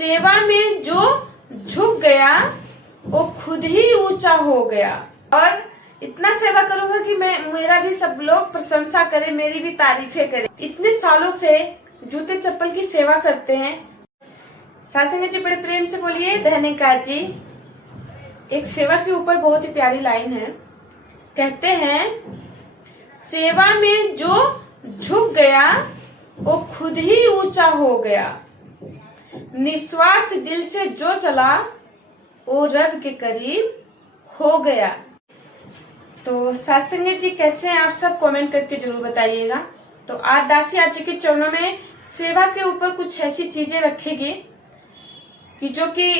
सेवा में जो झुक गया वो खुद ही ऊंचा हो गया। और इतना सेवा करूंगा कि मेरा भी सब लोग प्रशंसा करें, मेरी भी तारीफें करें। इतने सालों से जूते चप्पल की सेवा करते हैं। सासंग जी बड़े प्रेम से बोलिए धन्यकार जी। एक सेवा के ऊपर बहुत ही प्यारी लाइन है। कहते हैं सेवा में जो झुक गया वो खुद ही ऊंचा हो गया। निस्वार्थ दिल से जो चला वो रब के करीब हो गया। तो सत्संग जी कैसे हैं आप सब, कमेंट करके जरूर बताइएगा। तो आज दासी आप जी के चरणों में सेवा के ऊपर कुछ ऐसी चीजें रखेगी कि जो कि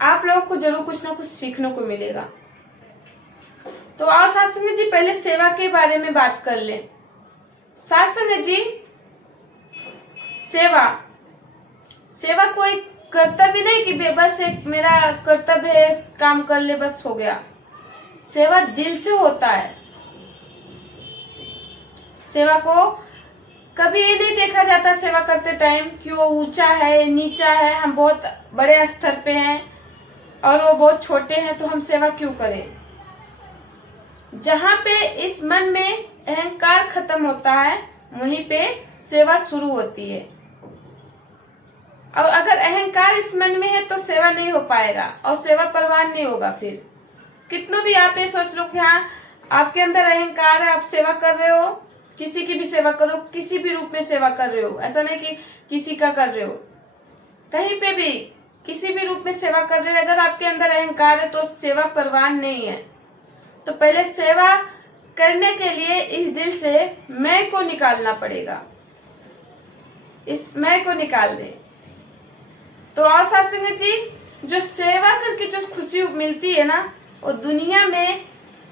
आप लोगों को जरूर कुछ ना कुछ सीखने को मिलेगा। तो आओ सत्संग जी पहले सेवा के बारे में बात कर लें। सत्संग जी सेवा कोई कर्तव्य नहीं कि बस एक मेरा कर्तव्य है, काम कर ले बस हो गया। सेवा दिल से होता है। सेवा को कभी ये नहीं देखा जाता सेवा करते टाइम कि वो ऊंचा है नीचा है, हम बहुत बड़े स्तर पे हैं और वो बहुत छोटे हैं तो हम सेवा क्यों करें। जहां पे इस मन में अहंकार खत्म होता है वहीं पे सेवा शुरू होती है। और अगर अहंकार इस मन में है तो सेवा नहीं हो पाएगा और सेवा परवान नहीं होगा। फिर कितना भी आप ये सोच लो कि हाँ आपके अंदर अहंकार है, आप सेवा कर रहे हो, किसी की भी सेवा करो, किसी भी रूप में सेवा कर रहे हो, ऐसा नहीं कि किसी का कर रहे हो, कहीं पे भी किसी भी रूप में सेवा कर रहे हो, अगर आपके अंदर अहंकार है तो सेवा परवान नहीं है। तो पहले सेवा करने के लिए इस दिल से मैं को निकालना पड़ेगा। इस मैं को निकाल दे। तो और सत्संग जी जो सेवा करके जो खुशी मिलती है ना वो दुनिया में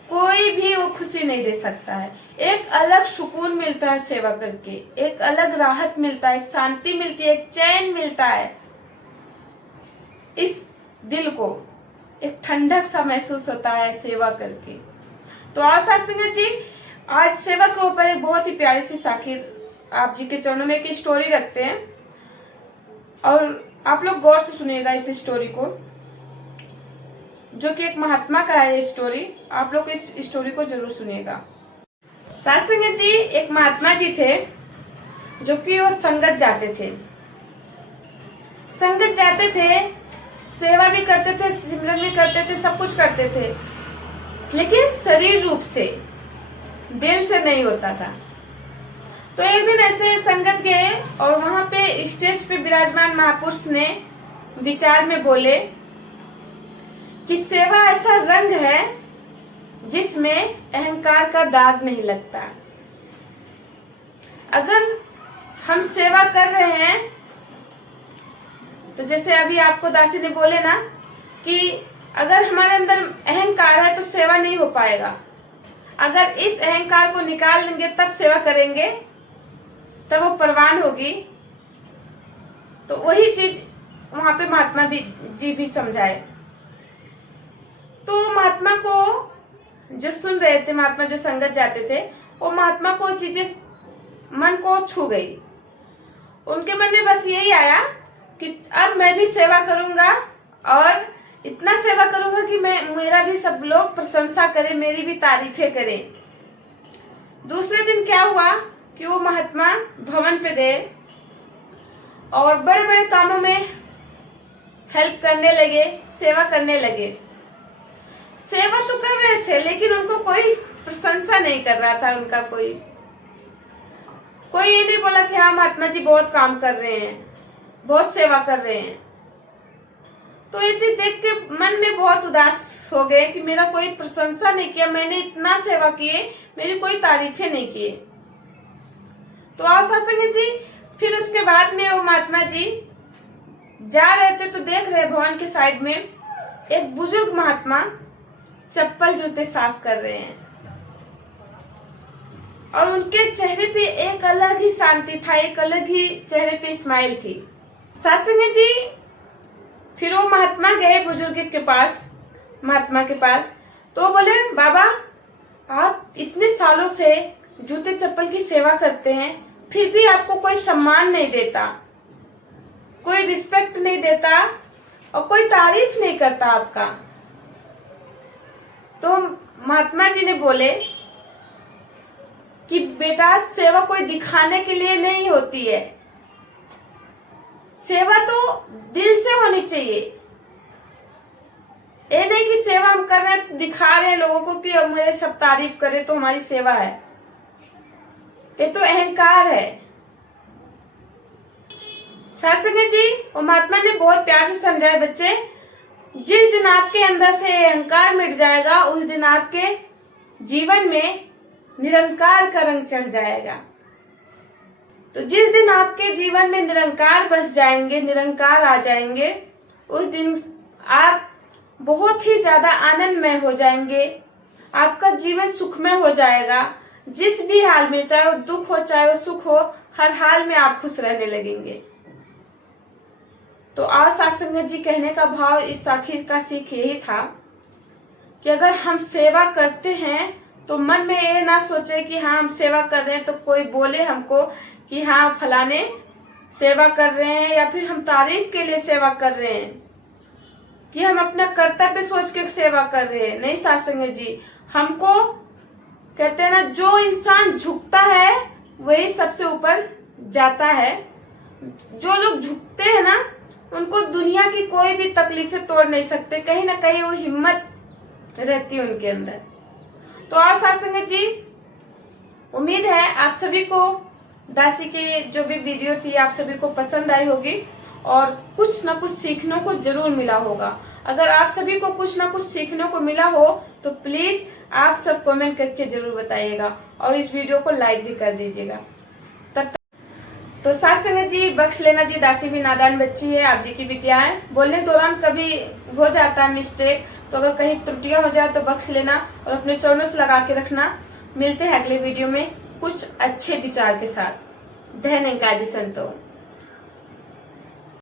कोई भी वो खुशी नहीं दे सकता है। एक अलग सुकून मिलता है सेवा करके, एक अलग राहत मिलता है, एक शांति मिलती है, एक चैन मिलता है। इस दिल को एक ठंडक सा महसूस होता है सेवा करके। तो आज सत्संग जी आज सेवा के ऊपर एक बहुत ही प्यारी सी साखिर आप जी के चरणों में एक स्टोरी रखते हैं और आप लोग गौर से सुनिएगा इस स्टोरी को, जो कि एक महात्मा का है। ये स्टोरी आप लोग इस स्टोरी को जरूर सुनिएगा। सत्संग जी एक महात्मा जी थे जो कि वो संगत जाते थे, सेवा भी करते थे, सिमरन भी करते थे, सब कुछ करते थे, लेकिन शरीर रूप से, दिल से नहीं होता था। तो एक दिन ऐसे संगत गए और वहां पे स्टेज पे विराजमान महापुरुष ने विचार में बोले कि सेवा ऐसा रंग है जिसमें अहंकार का दाग नहीं लगता। अगर हम सेवा कर रहे हैं तो जैसे अभी आपको दासी ने बोले ना कि अगर हमारे अंदर अहंकार है तो सेवा नहीं हो पाएगा। अगर इस अहंकार को निकाल लेंगे तब सेवा करेंगे, तब वो परवान होगी। तो वही चीज वहां पे महात्मा जी भी समझाए। तो महात्मा को जो सुन रहे थे, महात्मा जो संगत जाते थे, वो महात्मा को चीजें मन को छू गई। उनके मन में बस यही आया कि अब मैं भी सेवा करूंगा और इतना सेवा करूंगा कि मेरा भी सब लोग प्रशंसा करें, मेरी भी तारीफें करें। दूसरे दिन क्या हुआ कि वो महात्मा भवन पे गए और बड़े बड़े कामों में हेल्प करने लगे, सेवा करने लगे। सेवा तो कर रहे थे लेकिन उनको कोई प्रशंसा नहीं कर रहा था। उनका कोई ये नहीं बोला कि हाँ महात्मा जी बहुत काम कर रहे हैं, बहुत सेवा कर रहे हैं। तो ये चीज देख के मन में बहुत उदास हो गए कि मेरा कोई प्रशंसा नहीं किया, मैंने इतना सेवा किए, मेरी कोई तारीफें नहीं किए। तो आओ सत्संग जी फिर उसके बाद में वो महात्मा जी जा रहे थे तो देख रहे भवन के साइड में एक बुजुर्ग महात्मा चप्पल जूते साफ कर रहे हैं और उनके चेहरे पे एक अलग ही शांति था, एक अलग ही चेहरे पे स्माइल थी। सत्संग जी फिर वो महात्मा गए बुजुर्ग के पास, महात्मा के पास। तो बोले बाबा आप इतने सालों से जूते चप्पल की सेवा करते हैं फिर भी आपको कोई सम्मान नहीं देता, कोई रिस्पेक्ट नहीं देता और कोई तारीफ नहीं करता आपका। तो महात्मा जी ने बोले कि बेटा सेवा कोई दिखाने के लिए नहीं होती है, सेवा तो दिल से होनी चाहिए। ये नहीं कि सेवा हम कर रहे हैं दिखा रहे हैं लोगों को कि अब मुझे सब तारीफ करे तो हमारी सेवा है, ये तो अहंकार है। सत्संग जी और महात्मा ने बहुत प्यार से समझाया, बच्चे जिस दिन आपके अंदर से अहंकार मिट जाएगा उस दिन आपके जीवन में निरंकार का रंग चढ़ जाएगा। तो जिस दिन आपके जीवन में निरंकार बस जाएंगे, निरंकार आ जाएंगे, उस दिन आप बहुत ही ज्यादा आनंदमय हो जाएंगे, आपका जीवन सुखमय हो जाएगा। जिस भी हाल में, चाहे वो दुख हो चाहे वो सुख हो, हर हाल में आप खुश रहने लगेंगे। तो आज सत्संग जी कहने का भाव इस साखी का सीख यही था कि अगर हम सेवा करते हैं तो मन में ये ना सोचे कि हाँ हम सेवा कर रहे हैं तो कोई बोले हमको कि हाँ फलाने सेवा कर रहे हैं, या फिर हम तारीफ के लिए सेवा कर रहे हैं, कि हम अपना कर्तव्य सोच के सेवा कर रहे हैं। नहीं सत्संग जी, हमको कहते हैं ना, जो इंसान झुकता है वही सबसे ऊपर जाता है। जो लोग झुकते हैं ना उनको दुनिया की कोई भी तकलीफें तोड़ नहीं सकते, कहीं ना कहीं वो हिम्मत रहती है उनके अंदर। तो आज सत्संग जी, उम्मीद है आप सभी को दासी की जो भी वीडियो थी आप सभी को पसंद आई होगी और कुछ ना कुछ सीखने को जरूर मिला होगा। अगर आप सभी को कुछ ना कुछ सीखने को मिला हो तो प्लीज आप सब कमेंट करके जरूर बताइएगा और इस वीडियो को लाइक भी कर दीजिएगा। तब तो सत्संग जी, बख्श लेना जी, दासी भी नादान बच्ची है, आप जी की बिटिया है। बोलने दौरान कभी हो जाता है मिस्टेक, तो अगर कहीं त्रुटियां हो जाए तो बख्श लेना और अपने चरणों से लगा के रखना। मिलते हैं अगले वीडियो में कुछ अच्छे विचार के साथ। धन्यवाद जी संतों।